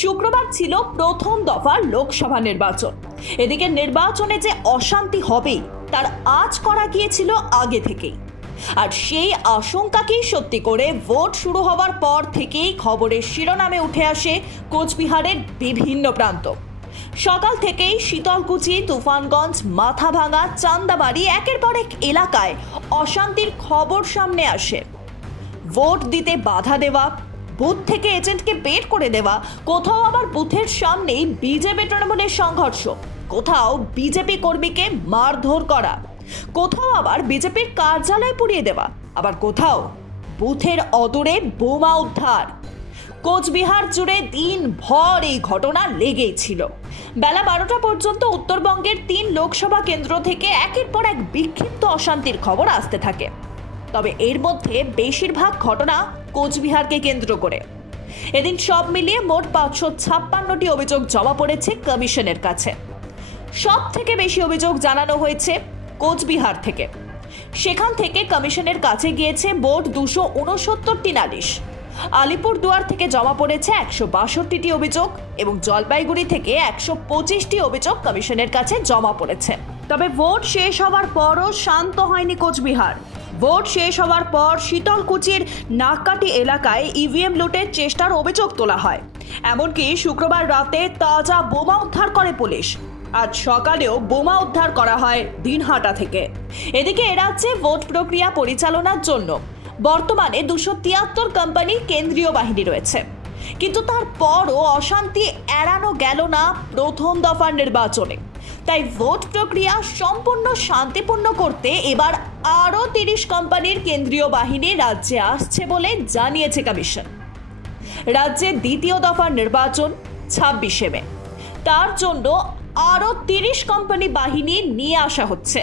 শুক্রবার ছিল প্রথম দফার লোকসভা নির্বাচন। এদিকে নির্বাচনে যে অশান্তি হবে তার আঁচ করা গিয়েছিল আগে থেকেই, আর সেই আশঙ্কাকেই সত্যি করে ভোট শুরু হওয়ার পর থেকেই খবরের শিরোনামে উঠে আসে কোচবিহারের বিভিন্ন প্রান্ত। সকাল থেকেই শীতলকুচি, তুফানগঞ্জ, মাথাভাঙা, চান্দাবাড়ি একের পর এক এলাকায় অশান্তির খবর সামনে আসে। ভোট দিতে বাধা দেওয়া, বুথ থেকে এজেন্টকে বের করে দেওয়া, কোথাও আবার বুথের সামনেই বিজেপি তৃণমূলের সংঘর্ষ, কোথাও বিজেপি কর্মীকে মারধর করা, কোথাও আবার বিজেপির কার্যালয় পুড়িয়ে দেওয়া, আবার কোথাও বুথের অদূরে বোমা উদ্ধার। কোচবিহার জুড়ে দিনভর এই ঘটনা লেগেই ছিল। বেলা 12টা পর্যন্ত উত্তরবঙ্গের 3 লোকসভা কেন্দ্র থেকে একের পর এক বিক্ষিপ্ত অশান্তির খবর আসতে থাকে। তবে এর মধ্যে বেশিরভাগ ঘটনা কোচবিহারকে কেন্দ্র করে। এদিন সব মিলিয়ে মোট 556টি অভিযোগ জমা পড়েছে কমিশনের কাছে। সব থেকে বেশি অভিযোগ জানানো হয়েছে কোচবিহার থেকে। সেখান থেকে কমিশনের কাছে গিয়েছে মোট 269টি নালিশ। আলিপুরদুয়ার থেকে জমা পড়েছে 162টি অভিযোগ এবং জলপাইগুড়ি থেকে 125টি অভিযোগ কমিশনের কাছে জমা পড়েছে। তবে ভোট শেষ হওয়ার পরও শান্ত হয়নি কোচবিহার। ভোট শেষ হওয়ার পর শীতলকুচির নাককাটি এলাকায় ইভিএম লুটের চেষ্টার অভিযোগ তোলা হয়। এমনকি শুক্রবার রাতে তাজা বোমা উদ্ধার করে পুলিশ। আজ সকালেও বোমা উদ্ধার করা হয় দিনহাটা থেকে। এদিকে রাজ্যে ভোট প্রক্রিয়া পরিচালনার জন্য বর্তমানে 273 কোম্পানির কেন্দ্রীয় বাহিনী রয়েছে, কিন্তু তারপরও অশান্তি এড়ানো গেল না প্রথম দফার নির্বাচনে। তাই ভোট প্রক্রিয়া সম্পূর্ণ শান্তিপূর্ণ করতে এবার আরও 30 কোম্পানির কেন্দ্রীয় বাহিনী রাজ্যে আসছে বলে জানিয়েছে কমিশন। রাজ্যে দ্বিতীয় দফার নির্বাচন 26শে মে। তার জন্য আরও 30 কোম্পানি বাহিনী নিয়ে আসা হচ্ছে।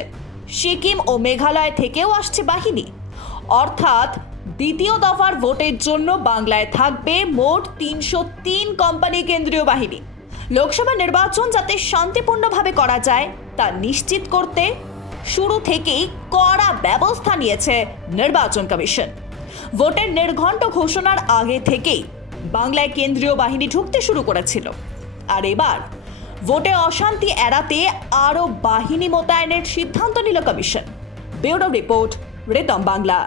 সিকিম ও মেঘালয় থেকেও আসছে বাহিনী। অর্থাৎ দ্বিতীয় দফার ভোটের জন্য বাংলায় থাকবে মোট 303 কোম্পানি কেন্দ্রীয় বাহিনী। লোকসভা নির্বাচন যাতে শান্তিপূর্ণভাবে করা যায় তা নিশ্চিত করতে শুরু থেকেই কড়া ব্যবস্থা নিয়েছে নির্বাচন কমিশন। ভোটের নির্ঘণ্ট ঘোষণার আগে থেকেই বাংলায় কেন্দ্রীয় বাহিনী ঢুকতে শুরু করেছিল, আর এবার ভোটে অশান্তি এড়াতে আরও বাহিনী মোতায়েনের সিদ্ধান্ত নিল commission. Bureau report, Ritam Bangla.